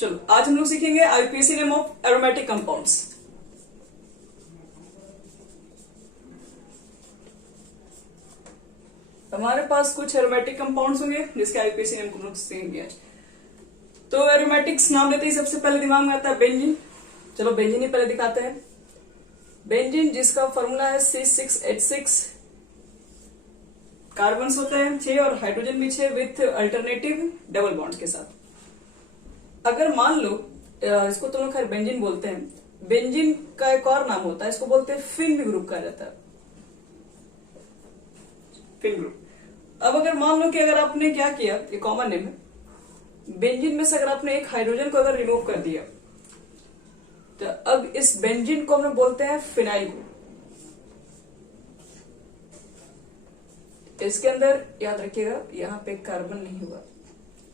चलो आज हम लोग सीखेंगे IUPAC name of aromatic compounds. हमारे पास कुछ एरोमेटिक कंपाउंड्स होंगे जिसके आईयूपीएसी नेम को हम लोग सीखेंगे आज। तो एरोमेटिक्स नाम लेते ही सबसे पहले दिमाग में आता है बेंजीन। चलो बेंजीन ही पहले दिखाते हैं। बेंजीन जिसका फॉर्मूला है C6H6, कार्बन होते हैं 6 और हाइड्रोजन भी 6 विथ अल्टरनेटिव डबल बॉन्ड के साथ। अगर मान लो इसको तुम लोग खैर बेंजीन बोलते हैं, बेंजीन का एक और नाम होता है, इसको बोलते हैं फिन ग्रुप कहा जाता है, फिन ग्रुप। अब अगर मान लो कि अगर आपने क्या किया, ये कॉमन नेम है, बेंजीन में से अगर आपने एक हाइड्रोजन को अगर रिमूव कर दिया तो अब इस बेंजीन को हम बोलते हैं फिनाइल ग्रुप। इसके अंदर याद रखिएगा यहाँ पे कार्बन नहीं हुआ,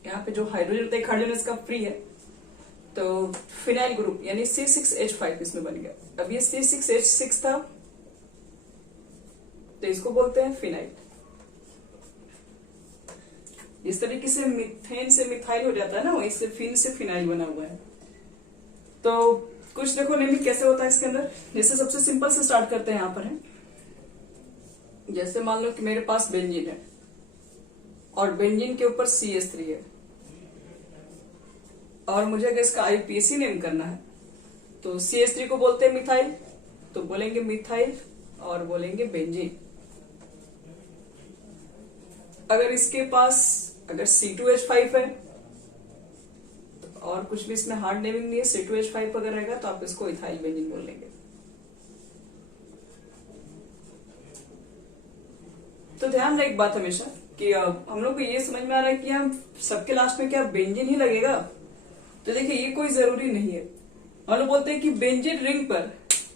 यहाँ पे जो हाइड्रोजन होता है हाइड्रोजन इसका फ्री है, तो फिनाइल ग्रुप यानी C6H5 इसमें बन गया। अब ये C6H6 था तो इसको बोलते हैं फिनाइल। इस तरीके से मिथेन से मिथाइल हो जाता है ना, वहीं से फिन से फिनाइल बना हुआ है। तो कुछ देखो नेमिंग कैसे होता है इसके अंदर। जैसे सबसे सिंपल से स्टार्ट करते हैं, यहां पर है जैसे मान लो कि मेरे पास बेंजीन है और बेंजीन के ऊपर CH3 है और मुझे अगर इसका आईयूपीएसी नेम करना है तो CH3 को बोलते हैं मिथाइल, तो बोलेंगे मिथाइल और बोलेंगे बेंजीन। अगर इसके पास अगर C2H5 है तो और कुछ भी इसमें हार्ड नेमिंग नहीं है, C2H5 अगर रहेगा तो आप इसको इथाइल बेंजीन बोल लेंगे। तो ध्यान रहे एक बात हमेशा कि हम लोग को ये समझ में आ रहा है कि हम सबके लास्ट में क्या बेंजीन ही लगेगा, तो देखिए ये कोई जरूरी नहीं है। हम लोग बोलते हैं कि बेंजीन रिंग पर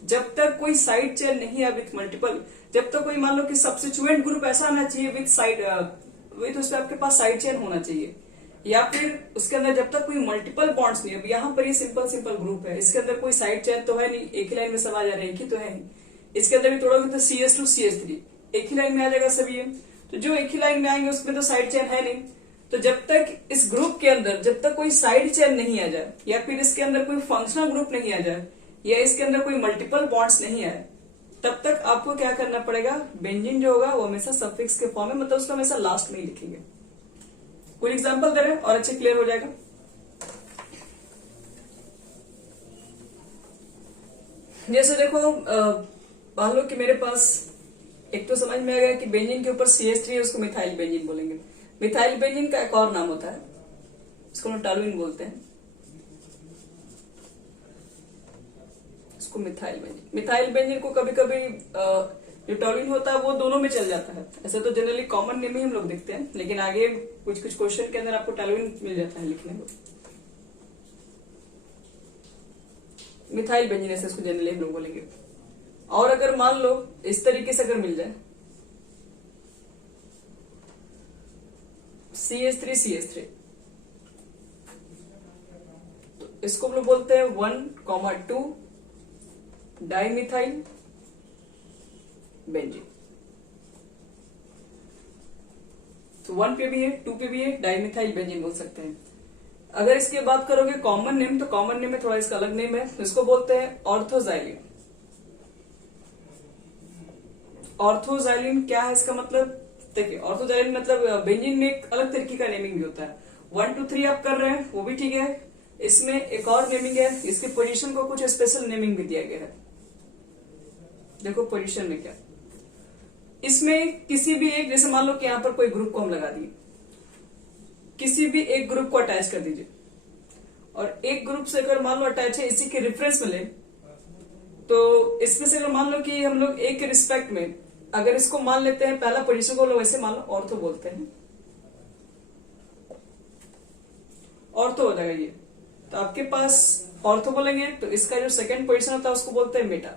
जब तक कोई साइड चेन नहीं है विथ मल्टीपल, जब तक कोई मान लो कि सब्स्टिट्यूएंट ग्रुप ऐसा आना चाहिए विथ साइड विथ उसमें आपके पास साइड चेन होना चाहिए, या फिर उसके अंदर जब तक कोई मल्टीपल बॉन्ड्स नहीं है। अब यहाँ पर ये सिंपल ग्रुप है, इसके अंदर कोई साइड चेन तो है नहीं, एक ही लाइन में सब आ जा रहे हैं, एक ही तो है। इसके अंदर भी तोड़ोगे तो CS2 CH3 एक ही लाइन में आ जाएगा सभी ये, तो जो एक ही लाइन में आएंगे उसमें तो साइड चेन है नहीं। तो जब तक इस ग्रुप के अंदर जब तक कोई साइड चेन नहीं आ जाए, या फिर इसके अंदर कोई फंक्शनल ग्रुप नहीं आ जाए, या इसके अंदर कोई मल्टीपल बॉन्ड्स नहीं आए, तब तक आपको क्या करना पड़ेगा, बेंजीन जो होगा वो हमेशा सफिक्स के फॉर्म में, मतलब उसको हमेशा लास्ट में ही लिखेंगे। कोई एग्जांपल दे रहे हैं और अच्छे क्लियर हो जाएगा। जैसे देखो मान लो कि मेरे पास एक तो समझ में आ गया कि बेंजीन के ऊपर CH3 है, उसको मिथाइल बेंजीन बोलेंगे। मिथाइल बेंजीन का एक और नाम होता है, इसको हम टॉलुइन बोलते हैं, इसको मिथाइल बेंजीन। मिथाइल बेंजीन को कभी कभी जो टॉलुइन होता है वो दोनों में चल जाता है। ऐसे तो जनरली कॉमन नेम ही हम लोग देखते हैं, लेकिन आगे कुछ क्वेश्चन के अंदर आपको टॉलुइन मिल जाता है लिखने को। मिथाइल बेंजीन ऐसे इसको जनरली हम लोग बोलेंगे। और अगर मान लो इस तरीके से अगर मिल जाए CH3 तो इसको हम लोग बोलते हैं 1,2 डाइमिथाइल बेंजीन। तो 1 पे भी है, 2 पे भी है, डाइमिथाइल बेंजीन बोल सकते हैं। अगर इसकी बात करोगे कॉमन नेम, तो कॉमन नेम में थोड़ा इसका अलग नेम है, इसको बोलते हैं ऑर्थोजाइलिन। ऑर्थोजाइलिन क्या है इसका मतलब, देखिए ऑर्थोजाइलिन मतलब बेंजीन में एक अलग तरीके का नेमिंग भी होता है। 1 2 3 आप कर रहे हैं वो भी ठीक है, इसमें एक और नेमिंग है, इसकी पोजीशन को कुछ स्पेशल नेमिंग भी दिया गया है। देखो पोजीशन में क्या, इसमें किसी भी एक, जैसे मान लो कि यहां पर कोई ग्रुप को हम लगा दिए, किसी भी एक ग्रुप को अटैच कर दीजिए, और एक ग्रुप से अगर मान लो अटैच है इसी के रेफरेंस में ले, तो इसमें से अगर मान लो कि हम लोग एक के रिस्पेक्ट में अगर इसको मान लेते हैं, पहला पोजीशन को लोग ऐसे मान लो ऑर्थो बोलते हैं, ऑर्थो हो जाएगा ये। तो आपके पास ऑर्थो बोलेंगे तो इसका जो सेकंड पोजीशन होता है उसको बोलते हैं मेटा।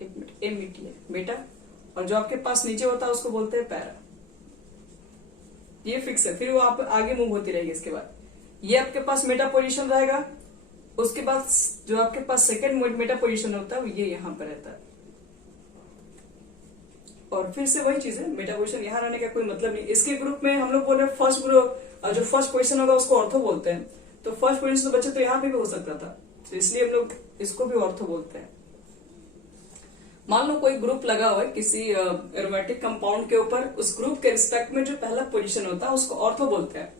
एक मिनट, एमिटी है मेटा, और जो आपके पास नीचे होता है उसको बोलते हैं पैरा। ये फिक्स है, फिर वो आप आगे मूव होती रहेगी। इसके बाद ये आपके पास मेटा पोजीशन रहेगा, उसके बाद जो आपके पास सेकंड मेटा पोजीशन होता है ये यहां पर रहता है। और फिर से वही चीज है, मेटा पोजिशन यहाँ रहने का कोई मतलब नहीं। इसके ग्रुप में हम लोग बोल रहे हैं फर्स्ट ग्रुप, जो फर्स्ट पोजिशन होगा उसको ऑर्थो बोलते हैं, तो फर्स्ट पोजिशन तो बच्चे तो यहाँ पे भी हो सकता था, तो इसलिए हम लोग इसको भी ऑर्थो बोलते हैं। मान लो कोई ग्रुप लगा हुआ है किसी एरोमेटिक कंपाउंड के ऊपर, उस ग्रुप के रिस्पेक्ट में जो पहला पोजीशन होता है उसको ऑर्थो बोलते हैं,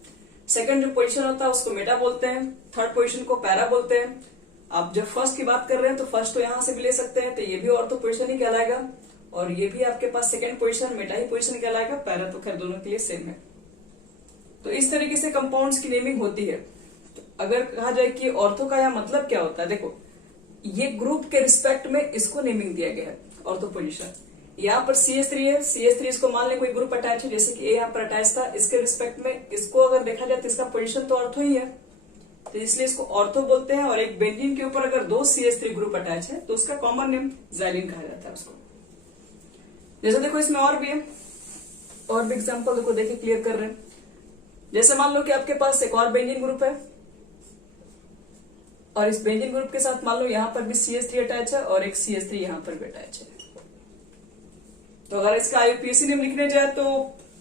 सेकंड जो पोजीशन होता है उसको मेटा बोलते हैं, थर्ड पोजीशन को पैरा बोलते हैं। आप जब फर्स्ट की बात कर रहे हैं तो फर्स्ट तो यहां से भी ले सकते हैं, तो ये भी ऑर्थो पोजीशन ही कहलाएगा, और ये भी आपके पास सेकंड पोजीशन मेटा ही पोजीशन कहलाएगा, पैरा तो खैर दोनों के लिए सेम है। तो इस तरीके से कंपाउंड्स की नेमिंग होती है। तो अगर कहा जाए कि ऑर्थो का यहाँ मतलब क्या होता है, देखो ये ग्रुप के रिस्पेक्ट में इसको नेमिंग दिया गया है ऑर्थो पोजीशन। यहाँ पर CH3 है, CH3 इसको मान ले कोई ग्रुप अटैच है, जैसे कि A यहाँ पर अटैच था, इसके रिस्पेक्ट में इसको अगर देखा जाए तो इसका पोजीशन तो ऑर्थो ही है, तो इसलिए इसको ऑर्थो बोलते हैं। और एक बेंजीन के ऊपर अगर 2 CH3 ग्रुप अटैच है तो उसका कॉमन नेम ज़ाइलिन कहा जाता है उसको। जैसे देखो इसमें और भी है, और भी एग्जाम्पल देखो, देखिए क्लियर कर रहे हैं। जैसे मान लो कि आपके पास एक और बेंजीन ग्रुप है, और इस बेंजीन ग्रुप के साथ मान लो यहाँ पर भी CH3 अटैच है और एक CH3 यहाँ पर भी अटैच है। तो अगर इसका IUPAC नेम लिखने जाए तो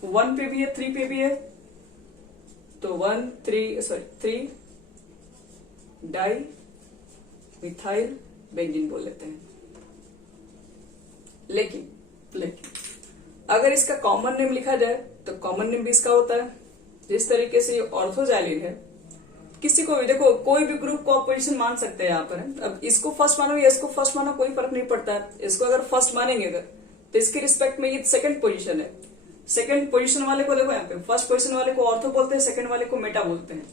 1 पे भी है, 3 पे भी है, तो 3 डाई मिथाइल बेंजीन बोल लेते हैं। लेकिन अगर इसका कॉमन नेम लिखा जाए तो कॉमन नेम भी इसका होता है। जिस तरीके से ये ऑर्थोजाइलिन है, किसी को भी देखो कोई भी ग्रुप को आप पोजीशन मान सकते हैं यहाँ पर। अब इसको फर्स्ट मानो या इसको फर्स्ट मानो कोई फर्क नहीं पड़ता है। इसको अगर फर्स्ट मानेंगे अगर, तो इसके रिस्पेक्ट में ये सेकंड पोजीशन है। सेकंड पोजीशन वाले को देखो यहाँ पे, फर्स्ट पोजीशन वाले को ऑर्थो बोलते हैं, सेकंड वाले को मेटा बोलते हैं।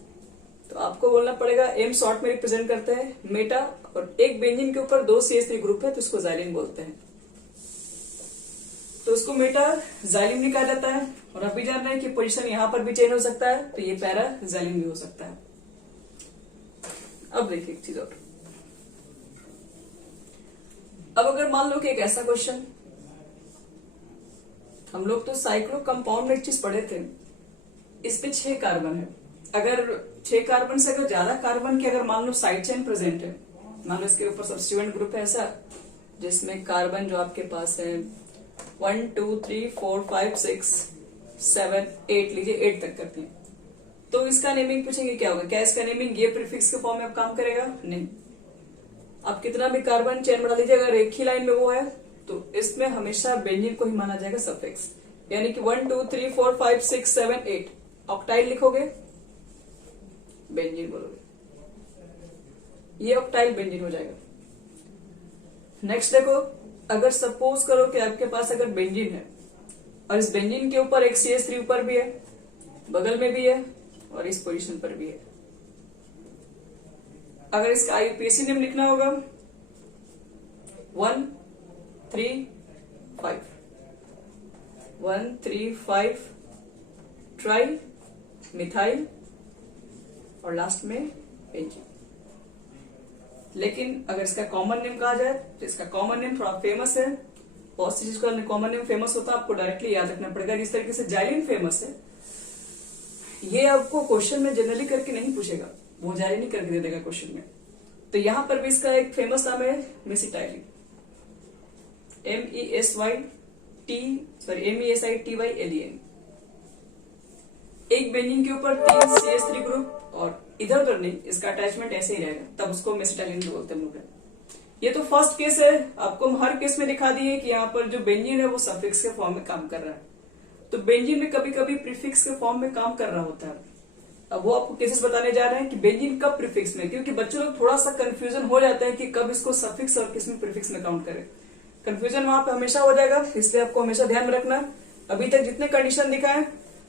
तो आपको बोलना पड़ेगा एम शॉर्ट में रिप्रेजेंट करते हैं मेटा, और एक बेंजीन के ऊपर 2 CH3 ग्रुप है तो उसको ज़ाइलिन बोलते हैं, तो उसको मेटा ज़ाइलिन भी कहा जाता है। और अभी जान रहे हैं कि पोजीशन यहाँ पर भी चेंज हो सकता है, तो ये पैरा ज़ाइलिन भी हो सकता है। अब देखिए एक चीज और, अब अगर मान लो कि एक ऐसा क्वेश्चन, हम लोग तो साइक्लो कंपाउंड में एक चीज पढ़े थे, इस पे 6 कार्बन है। अगर 6 कार्बन से अगर ज्यादा कार्बन की अगर मान लो साइड चेन प्रेजेंट है, मान लो इसके ऊपर सब्स्टिट्यूएंट ग्रुप है ऐसा, जिसमें कार्बन जो आपके पास है 1 2 3 4 5 6 7 8 लीजिए 8 तक करती है, तो इसका नेमिंग पूछेंगे क्या होगा, क्या इसका नेमिंग ये प्रीफिक्स के फॉर्म में अब काम करेगा? नहीं। आप कितना भी कार्बन चेन बढ़ा लीजिए, अगर एक ही लाइन में वो है तो इसमें हमेशा बेंजीन को ही माना जाएगा सफिक्स, यानी कि 1 2 3 4 5 6 7 8 ऑक्टाइल लिखोगे, बेंजीन बोलोगे, ये ऑक्टाइल बेंजीन हो जाएगा। नेक्स्ट देखो, अगर सपोज करो कि आपके पास अगर बेंजीन है और इस बेंजीन के ऊपर एक CH3 ऊपर भी है, बगल में भी है और इस पोजीशन पर भी है, अगर इसका IUPAC नेम लिखना होगा 1 3 5 1 3 5 ट्राई मिथाइल और लास्ट में बेंजीन। लेकिन अगर इसका कॉमन नेम कहा जाए तो इसका कॉमन नेम थोड़ा फेमस है, बहुत सी चीज का कॉमन नेम फेमस होता है, आपको डायरेक्टली याद रखना पड़ेगा। जिस तरीके से ज़ाइलिन फेमस है, ये आपको क्वेश्चन में जनरली करके नहीं पूछेगा, वो ज़ाइलिन ही करके दे देगा क्वेश्चन में। तो यहां पर भी इसका एक फेमस नाम है मेसिटाइलिन, MESITYLEN। एक बेंजीन के ऊपर 3 CH3 ग्रुप और इधर उधर नहीं, इसका अटैचमेंट ऐसे ही रहेगा, तब उसको मेसिटाइलिन बोलते हैं हम लोग। ये तो फर्स्ट केस है, आपको हर केस में दिखा दिए कि यहाँ पर जो बेंजीन है वो सफिक्स के फॉर्म में काम कर रहा है। तो बेंजीन में कभी कभी प्रीफिक्स के फॉर्म में काम कर रहा होता है। अब वो आपको केसेस बताने जा रहे हैं कि बेंजीन कब प्रीफिक्स में, क्योंकि बच्चों लोग थोड़ा सा कंफ्यूजन हो जाता है कि कब इसको सफिक्स और किस में प्रीफिक्स में काउंट करें। कंफ्यूजन वहां पे हमेशा हो जाएगा, इसलिए आपको हमेशा ध्यान में रखना। अभी तक जितने कंडीशन दिखाए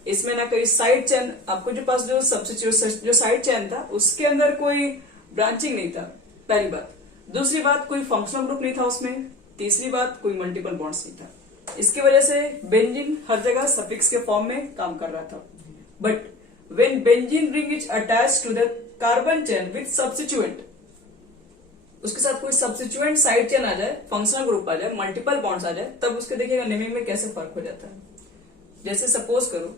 इसमें ना कोई साइड चेन, आपको जो पास जो सब्स्टिट्यूट जो साइड चेन था उसके अंदर कोई ब्रांचिंग नहीं था, पहली बात। दूसरी बात, कोई फंक्शनल ग्रुप नहीं था उसमें। तीसरी बात, कोई मल्टीपल बॉन्ड्स नहीं था। इसकी वजह से बेंजीन हर जगह सफिक्स के फॉर्म में काम कर रहा था। But when benzene ring is attached to the carbon chain with substituent, उसके साथ कोई सब्स्टिट्यूएंट साइड चेन आ जाए, फंक्शनल ग्रुप आ जाए, मल्टीपल बॉन्ड्स आ जाए, तब उसके देखिएगा नेमिंग में कैसे फर्क हो जाता है। जैसे सपोज करो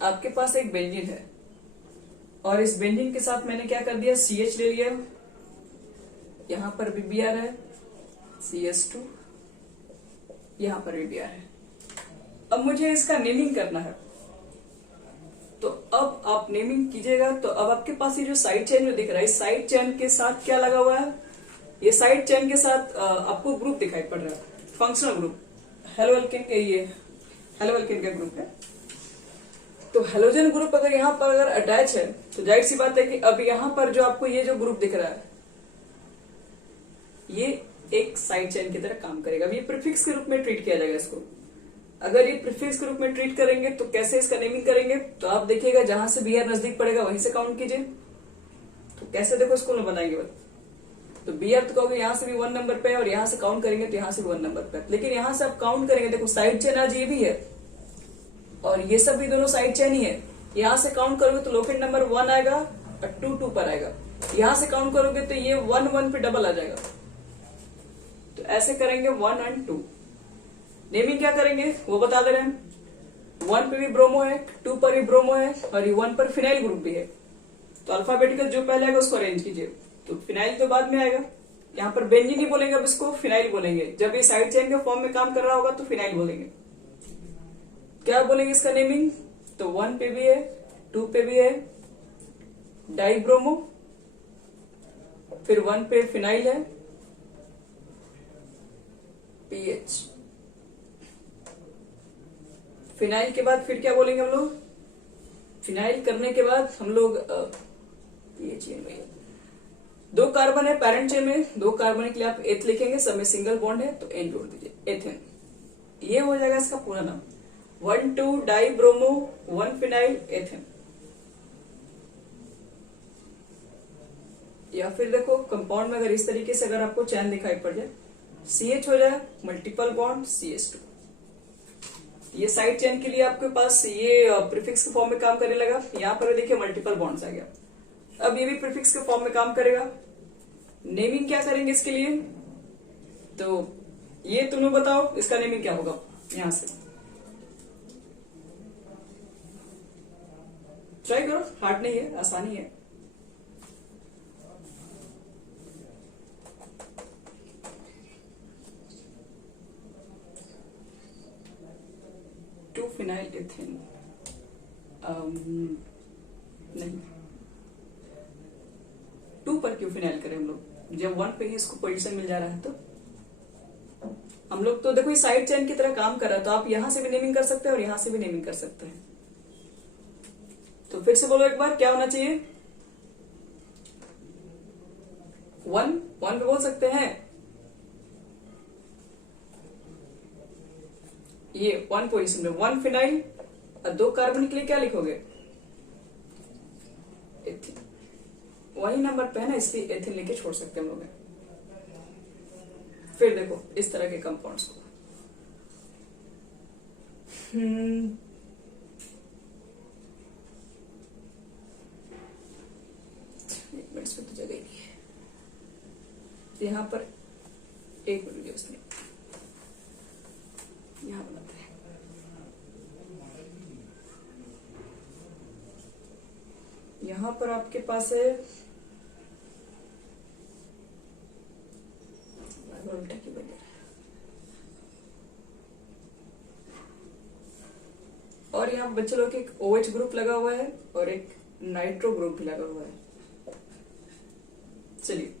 आपके पास एक बेंजीन है और इस बेंजीन के साथ मैंने क्या कर दिया, CH ले लिया, यहां पर भी आ रहा है CH2 यहाँ पर भी Br है। अब मुझे इसका नेमिंग करना है, तो अब आप नेमिंग कीजिएगा। तो अब आपके पास ये जो साइड चेन जो दिख रहा है, इस साइड चेन के साथ क्या लगा हुआ है, ये साइड चेन के साथ आपको ग्रुप दिखाई पड़ रहा है, फंक्शनल ग्रुप हेलो एल्केन का, ये हेलो एल्केन का ग्रुप है। तो हेलोजन ग्रुप अगर यहाँ पर अगर अटैच है तो जाहिर सी बात है कि अब यहाँ पर जो आपको ये जो ग्रुप दिख रहा है ये एक साइड चेन की तरह काम करेगा। अब ये प्रीफिक्स के रूप में ट्रीट किया जाएगा इसको। अगर ये प्रीफिक्स के रूप में ट्रीट करेंगे तो कैसे इसका नेमिंग करेंगे, तो आप देखिएगा जहां से Br नजदीक पड़ेगा वहीं से काउंट कीजिए। तो कैसे देखो स्कूल में बनाएंगे बस, तो Br तो कहोगे यहाँ से भी 1 नंबर पे और यहाँ से काउंट करेंगे तो यहाँ से भी 1 नंबर पे, लेकिन यहाँ से आप काउंट करेंगे, देखो साइड चेन आज ये भी है और ये सब भी दोनों साइड चेन ही है। यहाँ से काउंट करोगे तो लोकेट नंबर 1 आएगा और 2 2 पर आएगा। यहाँ से काउंट करोगे तो ये 1 1 पे डबल आ जाएगा। तो ऐसे करेंगे 1 और 2। नेमिंग क्या करेंगे वो बता दे रहे हैं। 1 पे भी ब्रोमो है, 2 पर भी ब्रोमो है और ये 1 पर फिनाइल ग्रुप भी है। तो अल्फाबेटिकल जो पहले आएगा उसको अरेंज कीजिए। तो फिनाइल तो बाद में आएगा, यहाँ पर बेंजीन नहीं बोलेंगे, अब इसको फिनाइल बोलेंगे। जब ये साइड चेन के फॉर्म में काम कर रहा होगा तो फिनाइल बोलेंगे। क्या बोलेंगे इसका नेमिंग, तो 1 पे भी है, 2 पे भी है डाइब्रोमो, फिर 1 पे फिनाइल है पीएच। फिनाइल के बाद फिर क्या बोलेंगे हम लोग, फिनाइल करने के बाद हम लोग पीएच में 2 कार्बन है पैरेंट चेन में, 2 कार्बन के लिए आप एथ लिखेंगे, सब में सिंगल बॉन्ड है तो एन जोड़ दीजिए, एथेन। ये हो जाएगा इसका पूरा नाम, 1 2 डाइब्रोमो 1 फिनाइल एथेन। या फिर देखो कंपाउंड में अगर इस तरीके से अगर आपको चैन दिखाई पड़ जाए, CH हो जाए मल्टीपल बॉन्ड CH2। ये साइड चेन के लिए आपके पास ये प्रीफिक्स के फॉर्म में काम करने लगा। यहाँ पर देखिए मल्टीपल बॉन्ड्स आ गया। अब ये भी प्रीफिक्स के फॉर्म में काम करेगा। नेमिंग क्या करेंगे इसके लिए, तो ये तुम्हें बताओ इसका नेमिंग क्या होगा। यहां से ट्राई करो, हार्ड नहीं है, आसानी है। टू फिनाइल एथेन नहीं, 2 पर क्यों फिनाइल करें हम लोग, जब 1 पे ही इसको पोजीशन मिल जा रहा है। तो हम लोग तो देखो ये साइड चेन की तरह काम कर रहा है, तो आप यहां से भी नेमिंग कर सकते हैं और यहां से भी नेमिंग कर सकते हैं। तो फिर से बोलो एक बार, क्या होना चाहिए, 1 पे बोल सकते हैं, ये 1 पोजीशन में 1 फिनाइल और 2 कार्बन के लिए क्या लिखोगे, एथिन। वही नंबर पे है ना, इसलिए एथिन लेके छोड़ सकते हैं हम लोग। फिर देखो इस तरह के कंपाउंड्स को एक मिनट में तो जगह ही नहीं है, यहाँ पर एक मिनट उसने यहाँ बनाते हैं। यहाँ पर आपके पास है उल्टा की वजह, और यहाँ बच्चे लोग एक OH ग्रुप लगा हुआ है और एक नाइट्रो ग्रुप भी लगा हुआ है। चलिए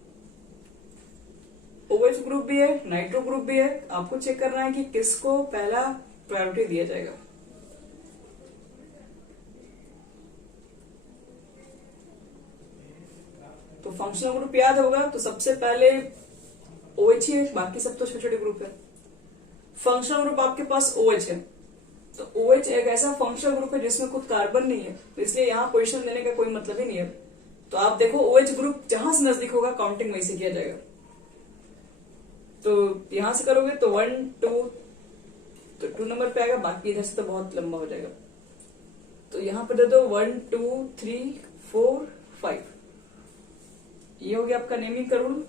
OH ग्रुप भी है, नाइट्रो ग्रुप भी है, आपको चेक करना है कि किसको पहला प्रायोरिटी दिया जाएगा। तो फंक्शनल ग्रुप याद होगा तो सबसे पहले OH ही है, बाकी सब तो छोटे छोटे ग्रुप है। फंक्शनल ग्रुप आपके पास OH है, तो OH एक ऐसा फंक्शनल ग्रुप है जिसमें खुद कार्बन नहीं है, तो इसलिए यहाँ पोजीशन देने का कोई मतलब ही नहीं है। तो आप देखो OH ग्रुप जहां से नजदीक होगा काउंटिंग वहीं से किया जाएगा। तो यहां से करोगे तो 1 2 तो 2 नंबर पे आएगा, बाकी इधर से तो बहुत लंबा हो जाएगा। तो यहां पर दे दो 1 2 3 4 5। ये हो गया आपका नेमिंग का रूल।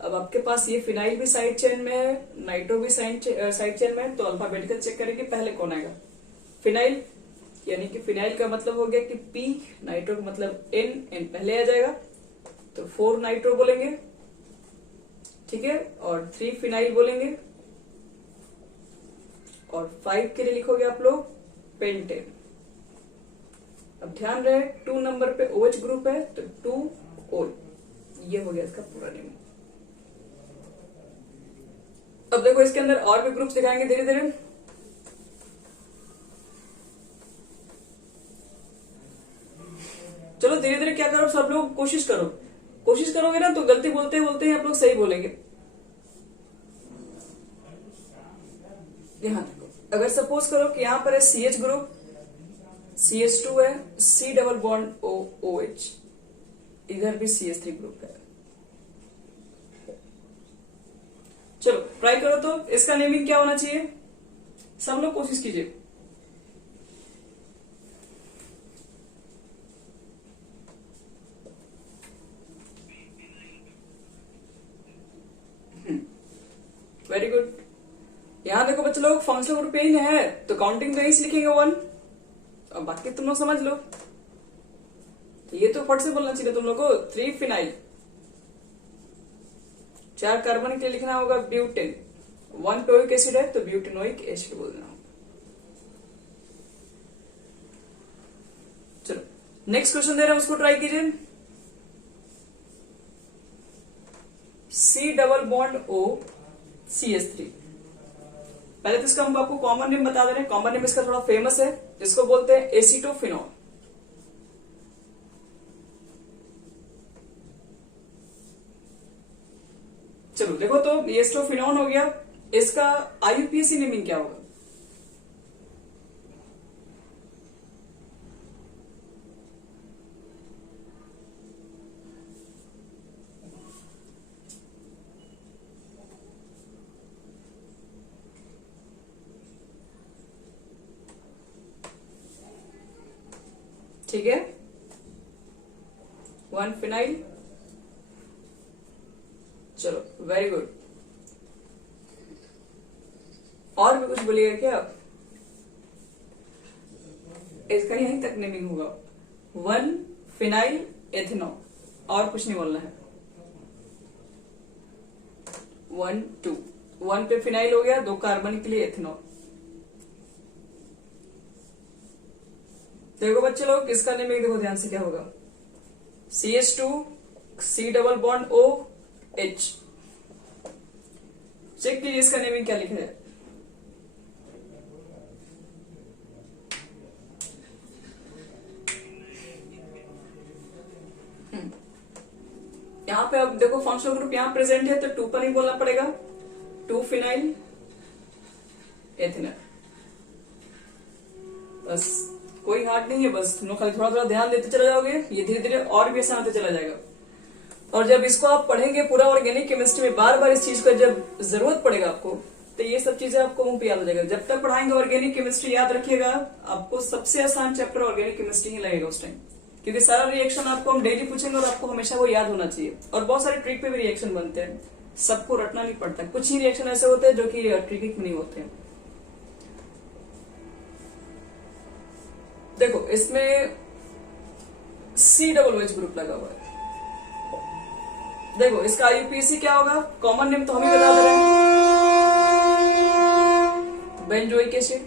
अब आपके पास ये फिनाइल भी साइड चेन में है, नाइट्रो भी साइड चेन में है, तो अल्फाबेटिकल चेक करेंगे पहले कौन आएगा, फिनाइल। यानी कि फिनाइल का मतलब हो गया कि P, नाइट्रो का मतलब N पहले आ जाएगा, तो 4 नाइट्रो बोलेंगे, ठीक है, और 3 फिनाइल बोलेंगे, और 5 के लिए लिखोगे आप लोग पेंटेन। अब ध्यान रहे 2 नंबर पे OH ग्रुप है तो 2 ओल, ये हो गया इसका पूरा नेम। अब देखो इसके अंदर और भी ग्रुप्स दिखाएंगे धीरे धीरे। चलो धीरे धीरे क्या करो, सब लोग कोशिश करो, कोशिश करोगे ना तो गलती बोलते बोलते ही आप लोग सही बोलेंगे। ध्यान रखो, अगर सपोज करो कि यहां पर है CH ग्रुप, CH2 है, C डबल बॉन्ड OH, इधर भी CH3 ग्रुप है। चलो ट्राई करो तो इसका नेमिंग क्या होना चाहिए, सब लोग कोशिश कीजिए। Very good. यहां देखो बच्चे लोग फंक्शनल ग्रुप यही है तो काउंटिंग बेस लिखेंगे 1, और बाकी तुम लोग समझ लो। तो ये तो फट से बोलना चाहिए तुम लोग को। 3 फिनाइल, 4 कार्बन के लिए लिखना होगा ब्यूटेन, 1 टोइक एसिड है तो ब्यूटेनोइक एसिड बोलना होगा। चलो नेक्स्ट क्वेश्चन दे रहे हैं, उसको ट्राई कीजिए। C double bond O CH3, पहले तो इसका हम आपको कॉमन नेम बता दे रहे हैं। कॉमन नेम इसका थोड़ा फेमस है, इसको बोलते हैं एसिटोफिनॉल। चलो देखो तो एसिटोफिनॉल हो गया, इसका IUPAC नेमिंग क्या होगा? ठीक है, 1 फिनाइल। चलो वेरी गुड। और भी कुछ बोलिएगा क्या? इसका यहीं तक नेमिंग होगा, 1 फिनाइल एथेनॉल, और कुछ नहीं बोलना है। 1 2, 1 पे फिनाइल हो गया, 2 कार्बन के लिए एथेनॉल। देखो बच्चे लोग इसका नेमिंग देखो ध्यान से क्या होगा, CH2 C double bond OH। Check कीजिए इसका नेमिंग क्या लिखा है। यहां पे अब देखो फंक्शनल ग्रुप यहां प्रेजेंट है तो 2 पर ही बोलना पड़ेगा, 2 फिनाइल एथेनॉल। बस कोई हार्ड नहीं है, बस तुम लोग खाली थोड़ा थोड़ा ध्यान देते चले जाओगे, ये धीरे धीरे और भी आसान होते चला जाएगा। और जब इसको आप पढ़ेंगे पूरा ऑर्गेनिक केमिस्ट्री में, बार बार इस चीज का जब जरूरत पड़ेगा आपको, तो ये सब चीजें आपको मुंह पे याद हो जाएगा। जब तक पढ़ाएंगे ऑर्गेनिक केमिस्ट्री, याद रखिएगा आपको सबसे आसान चैप्टर ऑर्गेनिक केमिस्ट्री ही लगेगा उस टाइम, क्योंकि सारा रिएक्शन आपको हम डेली पूछेंगे और आपको हमेशा वो याद होना चाहिए। और बहुत सारे ट्रिक पे भी रिएक्शन बनते हैं, सबको रटना नहीं पड़ता। कुछ ही रिएक्शन ऐसे होते हैं जो कि ट्रिक नहीं होते हैं। देखो इसमें C डबल OH ग्रुप लगा हुआ है। देखो इसका IUPAC क्या होगा, कॉमन नेम तो हम ही बता दे रहे हैं, बेंजोइक एसिड।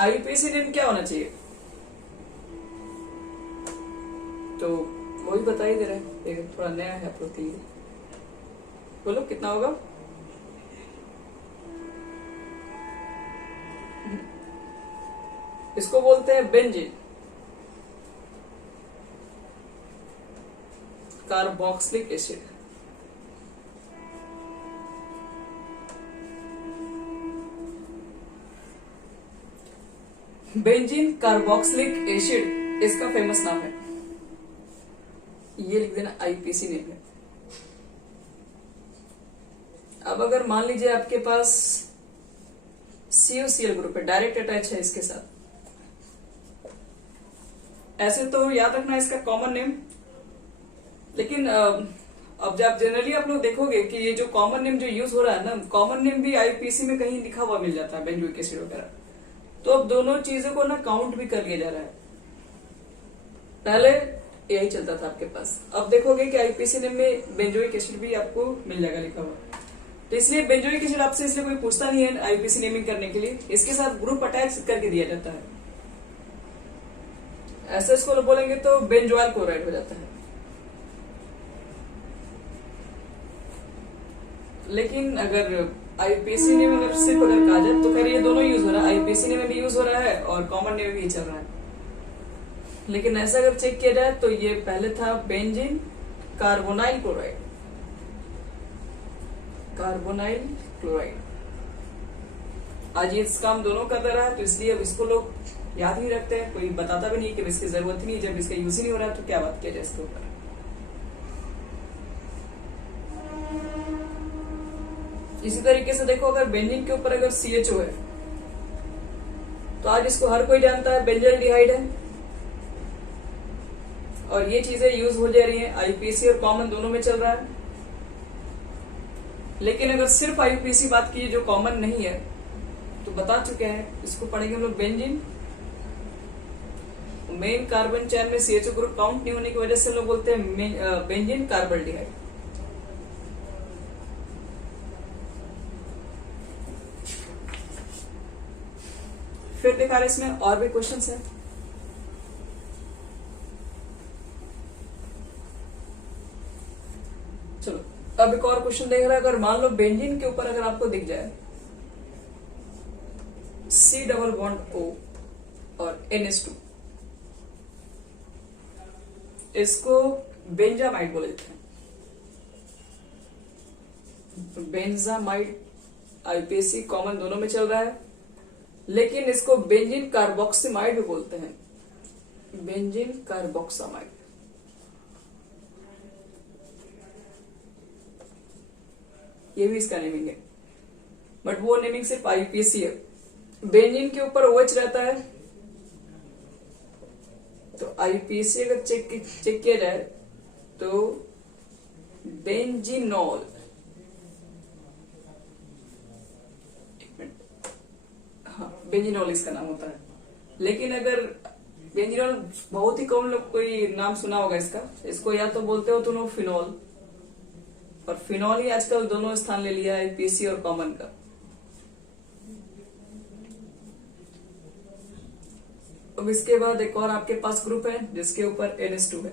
IUPAC नेम क्या होना चाहिए, तो वही बता ही दे रहे हैं, थोड़ा नया है आप लोग के लिए। बोलो कितना होगा? इसको बोलते हैं benzene carboxylic acid. Benzene carboxylic acid इसका फेमस नाम है, ये लिख देना IUPAC नेम है। अब अगर मान लीजिए आपके पास CuCl ग्रुप है, डायरेक्ट अटैच है इसके साथ, ऐसे तो याद रखना इसका कॉमन नेम। लेकिन अब जब जनरली आप लोग देखोगे कि ये जो कॉमन नेम जो यूज हो रहा है ना, कॉमन नेम भी IUPAC में कहीं लिखा हुआ मिल जाता है, बेंजोइक एसिड वगैरह। तो अब दोनों चीजों को ना काउंट भी कर लिया जा रहा है, पहले यही चलता था आपके पास। अब देखोगे कि IUPAC नेम में बेंजोइक एसिड भी आपको मिल जाएगा लिखा हुआ। तो इसलिए बेंजोइक एसिड आपसे इसलिए कोई पूछता नहीं है आईयूपीएसी नेमिंग करने के लिए, इसके साथ ग्रुप अटैच करके दिया जाता है। ऐसे इसको बोलेंगे तो बेंजोइल क्लोराइड हो जाता है। लेकिन अगर आईयूपीएसी नेम अगर सिर्फ अगर कहा जाए तो खैर ये दोनों यूज हो रहा है, आईयूपीएसी नेम में भी यूज हो रहा है और कॉमन नेम में भी चल रहा है। लेकिन ऐसा अगर चेक किया जाए तो ये पहले था benzene carbonyl chloride, carbonyl chloride. आज ये काम दोनों कर रहा है, तो इसलिए अब इसको लोग याद नहीं रखते हैं, कोई बताता भी नहीं कि इसकी जरूरत ही नहीं, जब इसका यूज ही नहीं हो रहा है तो क्या बात किया जाए इसके ऊपर। इसी तरीके से देखो अगर बेंजीन के ऊपर अगर CHO है तो आज इसको हर कोई जानता है बेंजल्डिहाइड है, और ये चीजें यूज हो जा रही हैं, आईयूपीएसी और कॉमन दोनों में चल रहा है। लेकिन अगर सिर्फ आईयूपीएसी बात की जो कॉमन नहीं है तो बता चुके हैं, इसको पढ़ेंगे हम लोग बेंजीन। मेन कार्बन चेन में CHO ग्रुप काउंट नहीं होने की वजह से लोग बोलते हैं बेंजीन कार्बल्डिहाइड। फिर देखा रहे इसमें और भी क्वेश्चंस हैं। चलो अब एक और क्वेश्चन देख रहा है, अगर मान लो बेंजीन के ऊपर अगर आपको दिख जाए C डबल बॉन्ड O और NH2, इसको बेंजामाइड बोले जाते हैं। बेंजामाइड आईयूपीएसी कॉमन दोनों में चल रहा है, लेकिन इसको बेंजीन कार्बोक्सिमाइड भी बोलते हैं, बेंजीन कार्बोक्सामाइड। ये भी इसका नेमिंग है, बट वो नेमिंग सिर्फ आईयूपीएसी है। बेंजीन के ऊपर OH रहता है, तो आईयूपीएसी अगर चेक किया जाए तो बेंजीनॉल, हाँ बेंजीनॉल इसका नाम होता है। लेकिन अगर बेंजीनॉल बहुत ही कम लोग कोई नाम सुना होगा इसका, इसको या तो बोलते हो तुम फिनॉल, और फिनॉल ही आजकल दोनों स्थान ले लिया है आईयूपीएसी और कॉमन का। अब इसके बाद एक और आपके पास ग्रुप है जिसके ऊपर NH2 है,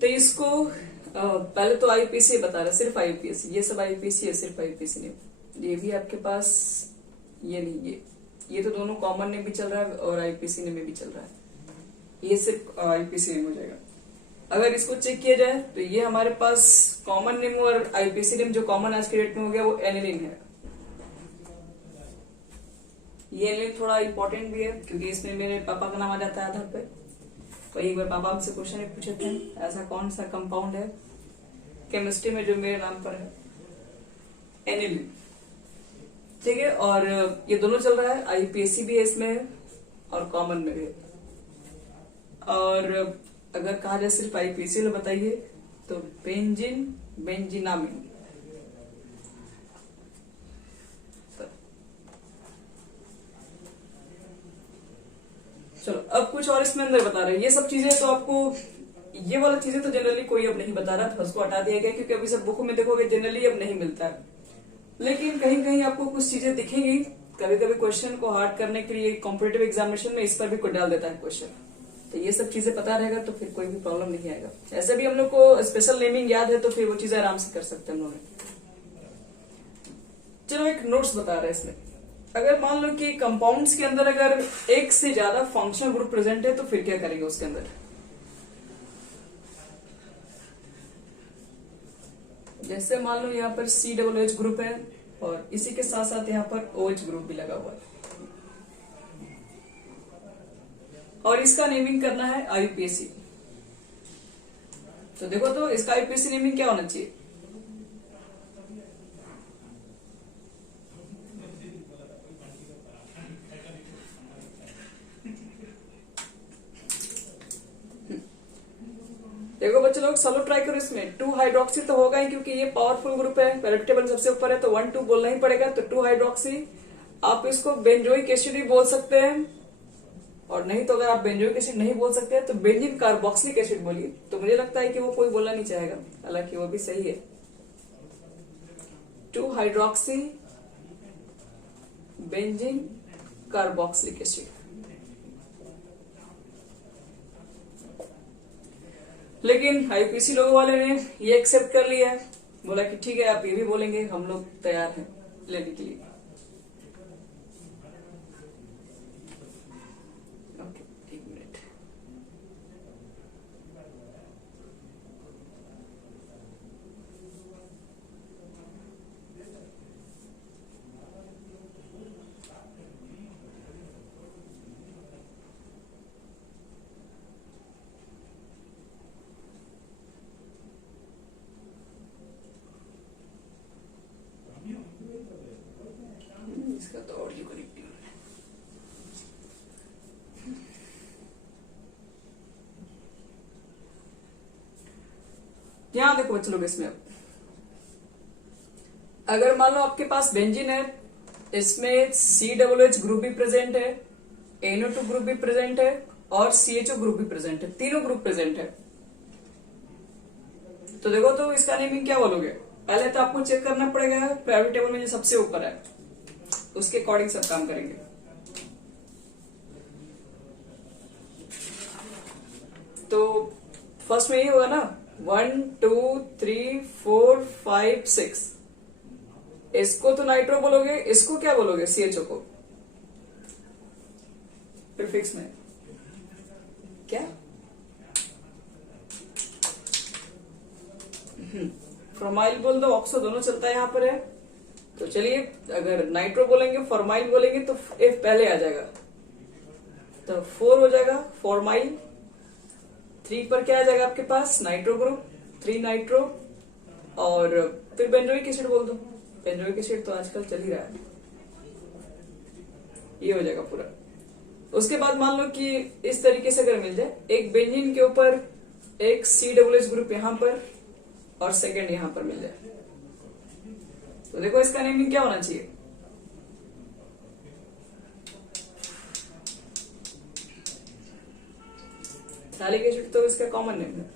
तो इसको पहले तो आईयूपीएसी बता रहा, सिर्फ आईयूपीएसी, ये सब आईयूपीएसी है, सिर्फ आईयूपीएसी नहीं। ये भी आपके पास ये नहीं, ये तो दोनों कॉमन ने भी चल रहा है और आईयूपीएसी ने में भी चल रहा है, ये सिर्फ आईयूपीएसी नेम हो जाएगा। अगर इसको चेक किया जाए तो ये हमारे पास कॉमन नेम और आईयूपीएसी नेम जो कॉमन आज के डेट में हो गया वो एनिलीन है। ये एनिलीन थोड़ा इंपॉर्टेंट भी है क्योंकि इसमें मेरे पापा का नाम आ जाता है आधार पे, तो एक बार पापा हमसे क्वेश्चन पूछे थे ऐसा कौन सा कंपाउंड है केमिस्ट्री में जो मेरे नाम पर है, एनिलीन। ठीक है, और ये दोनों चल रहा है, आईयूपीएसी भी है इसमें और कॉमन में भी है। और अगर कहा जाए सिर्फ आईयूपीएसी में बताइए तो बेंजीन, बेंजीनामिन। चलो अब कुछ और इसमें अंदर बता रहे हैं, ये सब चीजें तो आपको, ये वाला चीजें तो जनरली कोई अब नहीं बता रहा था, उसको हटा दिया गया क्योंकि अभी सब बुक में देखोगे जनरली अब नहीं मिलता है। लेकिन कहीं कहीं आपको कुछ चीजें दिखेंगी, कभी कभी क्वेश्चन को हार्ड करने के लिए कॉम्पिटेटिव एग्जामिनेशन में इस पर भी कोई डाल देता है क्वेश्चन, तो ये सब चीजें पता रहेगा तो फिर कोई भी प्रॉब्लम नहीं आएगा। ऐसे भी हम लोग को स्पेशल नेमिंग याद है तो फिर वो चीजें आराम से कर सकते हैं हम लोग। चलो एक नोट्स बता रहे हैं इसमें, अगर मान लो कि कंपाउंड्स के अंदर अगर एक से ज्यादा फंक्शनल ग्रुप प्रेजेंट है तो फिर क्या करेंगे उसके अंदर। जैसे मान लो यहाँ पर COOH ग्रुप है और इसी के साथ साथ यहाँ पर OH ग्रुप भी लगा हुआ है और इसका नेमिंग करना है आईयूपीएसी। तो देखो तो इसका आईयूपीएसी नेमिंग क्या होना चाहिए, देखो बच्चे लोग सोलो ट्राई करो, इसमें 2 हाइड्रोक्सी तो होगा ही क्योंकि ये पावरफुल ग्रुप है, पीरियोडिक टेबल सबसे ऊपर है तो 1 2 बोलना ही पड़ेगा, तो 2 हाइड्रोक्सी। आप इसको बेंजोइक एसिड भी बोल सकते हैं, और नहीं तो अगर आप बेंजोइक एसिड नहीं बोल सकते तो बेंजीन कार्बोक्सिलिक एसिड बोलिए, तो मुझे लगता है कि वो कोई बोलना नहीं चाहेगा, हालांकि वो भी सही है। 2-हाइड्रोक्सी बेंजीन कार्बोक्सिलिक एसिड। लेकिन आईपीसी लोगों वाले ने ये एक्सेप्ट कर लिया है, बोला कि ठीक है आप ये भी बोलेंगे, हम लोग तैयार हैं लेने के लिए। ओके, एक मिनट। इसका तो ऑडियो कनेक्टिव है। ध्यान देखो बच्चों लोग, इसमें अगर मान लो आपके पास बेंजीन है, इसमें COOH ग्रुप भी प्रेजेंट है, NO2 ग्रुप भी प्रेजेंट है और CHO ग्रुप भी प्रेजेंट है, तीनों ग्रुप प्रेजेंट है। तो देखो तो इसका नेमिंग क्या बोलोगे? पहले तो आपको चेक करना पड़ेगा प्रायोरिटी टेबल में जो सबसे ऊपर है उसके अकॉर्डिंग सब काम करेंगे। तो फर्स्ट में ये होगा ना 1 2 3 4 5 6। इसको तो नाइट्रो बोलोगे, इसको क्या बोलोगे? CHO को। प्रीफिक्स में क्या फॉर्माइल बोल दो, ऑक्सो दोनों चलता है यहाँ पर है। तो चलिए अगर नाइट्रो बोलेंगे फॉर्माइल बोलेंगे तो F पहले आ जाएगा, तो 4 हो जाएगा फॉर्माइल। 3 पर क्या आ जाएगा आपके पास? Nitro group, 3 nitro. और फिर बेंजोइक एसिड बोल दो, बेंजोइक एसिड तो आजकल चल ही रहा है, ये हो जाएगा पूरा। उसके बाद मान लो कि इस तरीके से अगर मिल जाए, एक बेंजीन के ऊपर एक COOH ग्रुप यहां पर और सेकंड यहां पर मिल जाए, तो देखो इसका नेमिंग क्या होना चाहिए? थैलिक एसिड तो इसका कॉमन नेम है।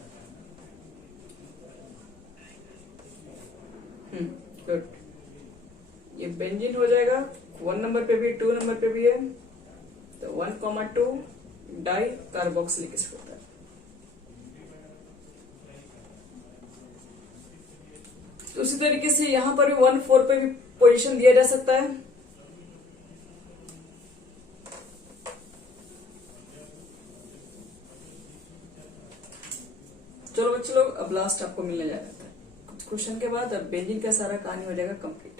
गुड। ये बेंजीन हो जाएगा, 1 नंबर पे भी 2 नंबर पे भी है, तो 1,2 डाई कार्बोक्सिलिक एसिड होता है। तो उसी तरीके से यहां पर भी 1,4 पे भी पोजीशन दिया जा सकता है। चलो बच्चों लोग, अब लास्ट आपको मिलने जा रहा है कुछ क्वेश्चन के बाद, अब बेंजीन का सारा कहानी हो जाएगा कंप्लीट।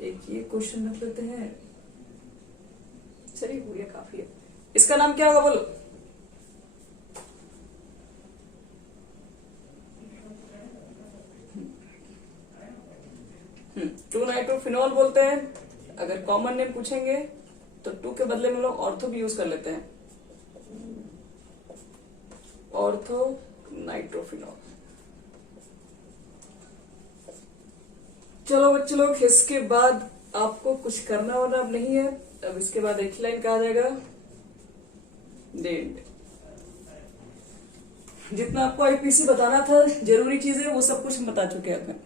एक ये क्वेश्चन रख लेते हैं, चलिए हो गया, काफी है। इसका नाम क्या होगा बोलो? टू नाइट्रोफिनॉल बोलते हैं। अगर कॉमन नेम पूछेंगे तो 2 के बदले में लोग ऑर्थो भी यूज कर लेते हैं, ऑर्थो नाइट्रोफिनॉल। चलो बच्चे लोग, इसके बाद आपको कुछ करना वाला अब नहीं है। अब इसके बाद एक लाइन कहा जाएगा डेट। जितना आपको आईपीसी बताना था, जरूरी चीजें, वो सब कुछ बता चुके हैं अब मैं।